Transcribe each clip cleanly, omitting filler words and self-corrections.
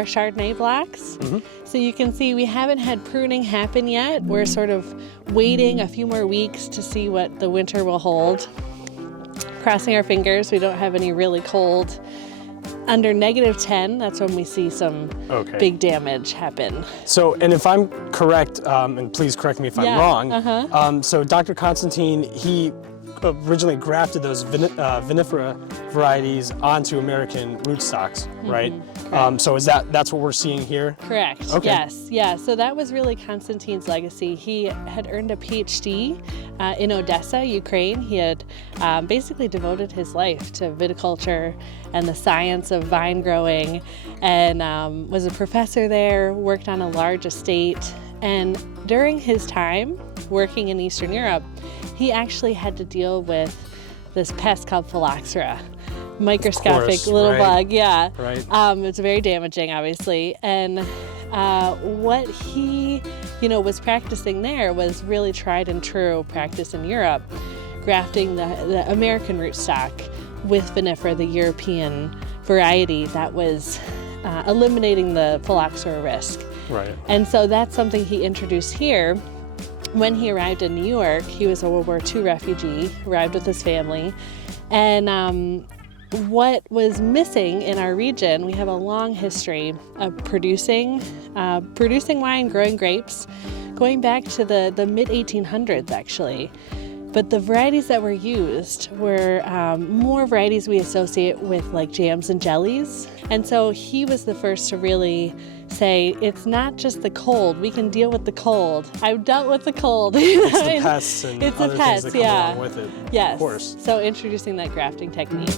our Chardonnay blocks. So you can see we haven't had pruning happen yet. We're sort of waiting a few more weeks to see what the winter will hold. Crossing our fingers, we don't have any really cold. Under -10, that's when we see some big damage happen. So, and if I'm correct, and please correct me if I'm wrong, so Dr. Konstantin, he originally grafted those Vinifera varieties onto American rootstocks, right? So that's what we're seeing here? Correct. Okay. Yes. Yeah. So that was really Konstantin's legacy. He had earned a PhD in Odessa, Ukraine. He had basically devoted his life to viticulture and the science of vine growing, and was a professor there, worked on a large estate. And during his time working in Eastern Europe, he actually had to deal with this pest called phylloxera. Microscopic little bug, yeah. Right. It's very damaging, obviously. And what he, was practicing there was really tried and true practice in Europe, grafting the American rootstock with Vinifera, the European variety that was eliminating the phylloxera risk. Right. And so that's something he introduced here. When he arrived in New York, he was a World War II refugee, arrived with his family. And what was missing in our region, we have a long history of producing wine, growing grapes, going back to the mid-1800s actually. But the varieties that were used were more varieties we associate with like jams and jellies. And so he was the first to really say, it's not just the cold, we can deal with the cold. I've dealt with the cold. It's the pests and other things that come along with it. Yes. Of course. So introducing that grafting technique.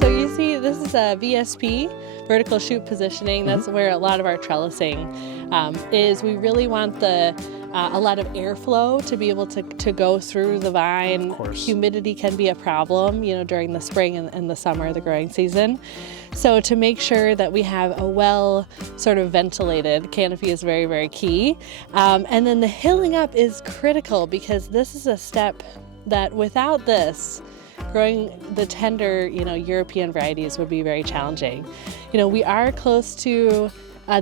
So you see, this is a VSP, vertical shoot positioning. That's where a lot of our trellising is. We really want a lot of airflow to be able to go through the vine. Of course. Humidity can be a problem, during the spring and the summer, the growing season. So to make sure that we have a well sort of ventilated canopy is very, very key. And then the hilling up is critical because this is a step that without this, growing the tender, European varieties would be very challenging. We are close to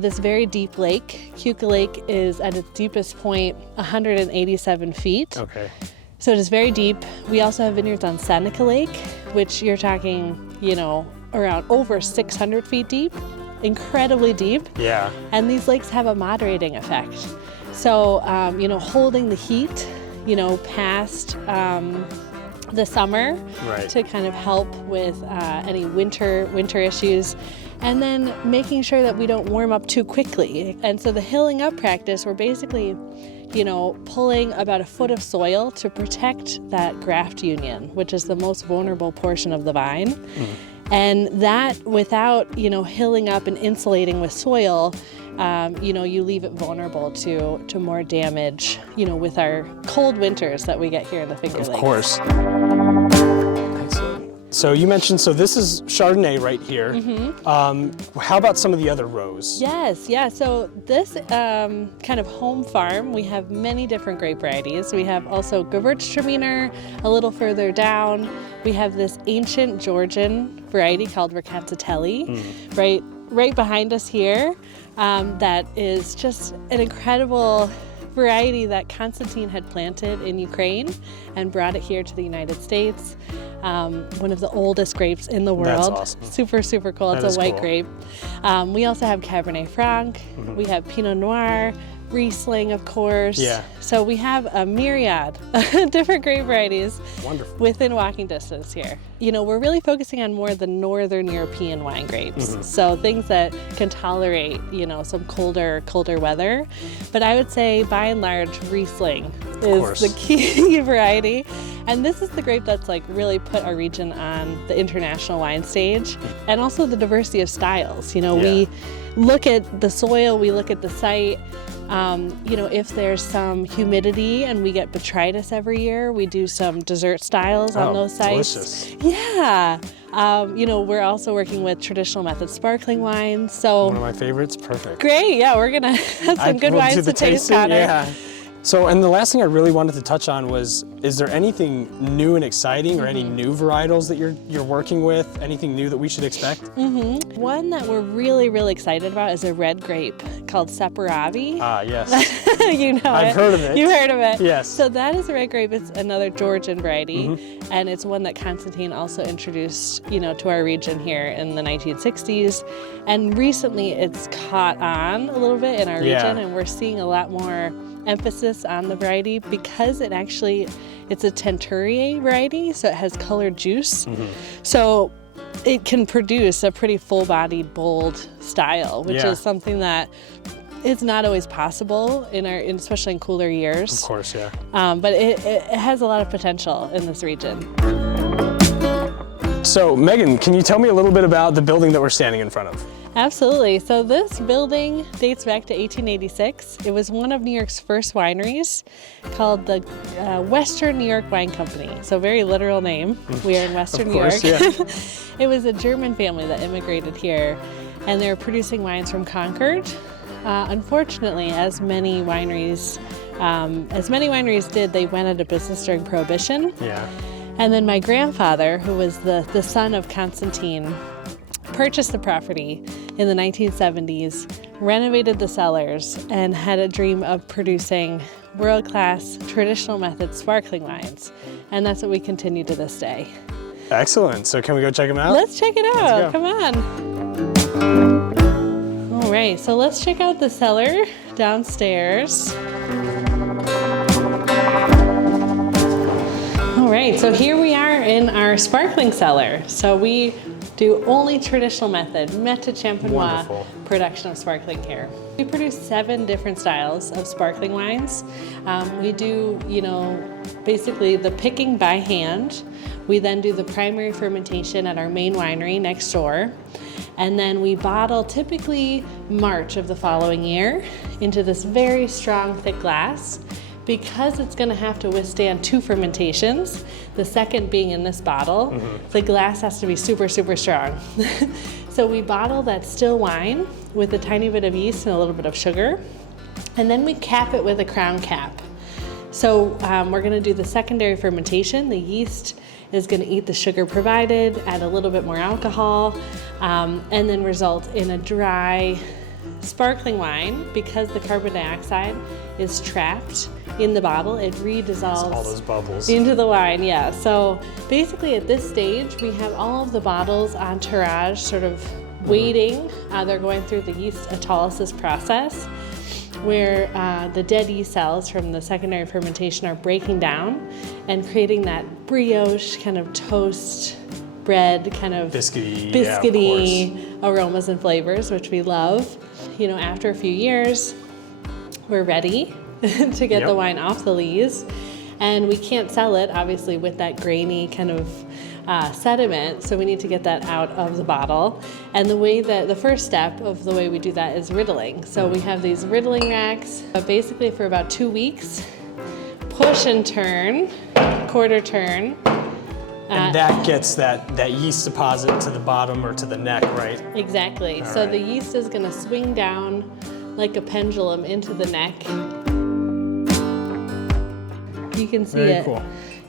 this very deep lake. Keuka Lake is at its deepest point, 187 feet. Okay. So it is very deep. We also have vineyards on Seneca Lake, which you're talking, around over 600 feet deep, incredibly deep. Yeah. And these lakes have a moderating effect. So, holding the heat, past the summer to kind of help with any winter issues. And then making sure that we don't warm up too quickly. And so the hilling up practice, we're basically, pulling about a foot of soil to protect that graft union, which is the most vulnerable portion of the vine. And that without, hilling up and insulating with soil, you leave it vulnerable to more damage, with our cold winters that we get here in the Finger Lakes. Of course. Excellent. So you mentioned, this is Chardonnay right here. How about some of the other rows? Yes, yeah. So this kind of home farm, we have many different grape varieties. We have also Gewürztraminer a little further down. We have this ancient Georgian variety called Ricatatelli right behind us here. That is just an incredible variety that Konstantin had planted in Ukraine and brought it here to the United States. One of the oldest grapes in the world. That's awesome. Super, super cool. It's a white grape. We also have Cabernet Franc. We have Pinot Noir, Riesling, of course. Yeah. So we have a myriad of different grape varieties. Wonderful. Within walking distance here. We're really focusing on more the Northern European wine grapes. So things that can tolerate, some colder weather. But I would say by and large, Riesling is the key variety. And this is the grape that's really put our region on the international wine stage. And also the diversity of styles. We look at the soil, we look at the site. If there's some humidity and we get botrytis every year, we do some dessert styles on those sites. Delicious. Yeah. We're also working with traditional method sparkling wines. So one of my favorites. Perfect. Great. Yeah, we're gonna have some good wines to taste, Connor. Yeah. So, and the last thing I really wanted to touch on was, is there anything new and exciting or any new varietals that you're working with? Anything new that we should expect? One that we're really, really excited about is a red grape called Separavi. Ah, yes. You know I've heard of it. You've heard of it. Yes. So that is a red grape. It's another Georgian variety, and it's one that Konstantin also introduced, to our region here in the 1960s. And recently it's caught on a little bit in our region, and we're seeing a lot more emphasis on the variety because it's a Teinturier variety, so it has colored juice. So it can produce a pretty full-bodied, bold style, which is something that is not always possible especially in cooler years. Of course, yeah. But it has a lot of potential in this region. So Megan, can you tell me a little bit about the building that we're standing in front of? Absolutely. So this building dates back to 1886. It was one of New York's first wineries called the Western New York Wine Company. So very literal name. We are in Western New York. Yeah. It was a German family that immigrated here, and they were producing wines from Concord. Unfortunately, as many wineries did, they went out of business during Prohibition. Yeah. And then my grandfather, who was the son of Konstantin, purchased the property in the 1970s, renovated the cellars, and had a dream of producing world-class traditional method sparkling wines. And that's what we continue to this day. Excellent. So can we go check them out? Let's check it out. Come on. All right, so let's check out the cellar downstairs. All right, so here we are in our sparkling cellar. So we do only traditional method, Méthode Champenois production of sparkling here. We produce 7 different styles of sparkling wines. We do, basically the picking by hand. We then do the primary fermentation at our main winery next door. And then we bottle typically March of the following year into this very strong, thick glass. Because it's going to have to withstand 2 fermentations, the second being in this bottle, the glass has to be super, super strong. So we bottle that still wine with a tiny bit of yeast and a little bit of sugar, and then we cap it with a crown cap. So we're going to do the secondary fermentation. The yeast is going to eat the sugar provided, add a little bit more alcohol, and then result in a dry sparkling wine. Because the carbon dioxide is trapped in the bottle, it redissolves all those bubbles into the wine. Yeah. So basically at this stage, we have all of the bottles on tirage sort of waiting. They're going through the yeast autolysis process where the dead yeast cells from the secondary fermentation are breaking down and creating that brioche kind of toast bread kind of biscuity aromas and flavors, which we love. After a few years, we're ready to get the wine off the lees, and we can't sell it obviously with that grainy kind of sediment, so we need to get that out of the bottle. And the first step of the way we do that is riddling. So we have these riddling racks, basically for about 2 weeks, push and turn, quarter turn. And that gets that yeast deposit to the bottom or to the neck, right? Exactly. So the yeast is going to swing down like a pendulum into the neck. You can see it. Very cool.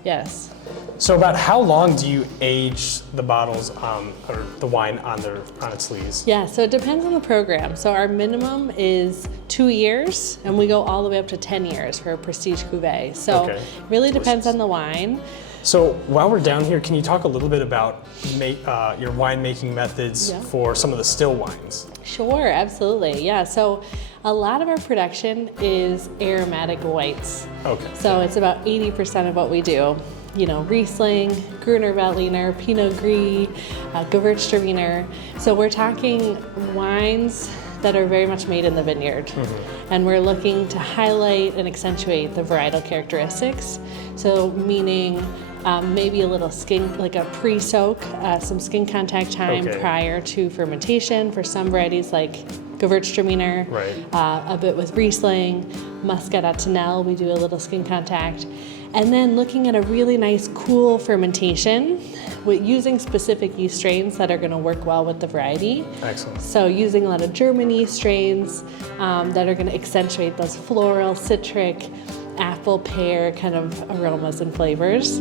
Yes. So about how long do you age the bottles or the wine on its lees? Yeah, so it depends on the program. So our minimum is 2 years, and we go all the way up to 10 years for a prestige cuvee. So it really depends on the wine. So while we're down here, can you talk a little bit about your winemaking methods for some of the still wines? Sure, absolutely. Yeah, so a lot of our production is aromatic whites. Okay. So it's about 80% of what we do. Riesling, Gruner Veltliner, Pinot Gris, Gewürztraminer. So we're talking wines that are very much made in the vineyard. And we're looking to highlight and accentuate the varietal characteristics. So meaning maybe a little skin, like a pre-soak, some skin contact time prior to fermentation for some varieties like Gewürztraminer, a bit with Riesling, Muscat Attenelle, we do a little skin contact. And then looking at a really nice cool fermentation with using specific yeast strains that are going to work well with the variety. Excellent. So using a lot of German yeast strains that are going to accentuate those floral, citric, apple, pear kind of aromas and flavors.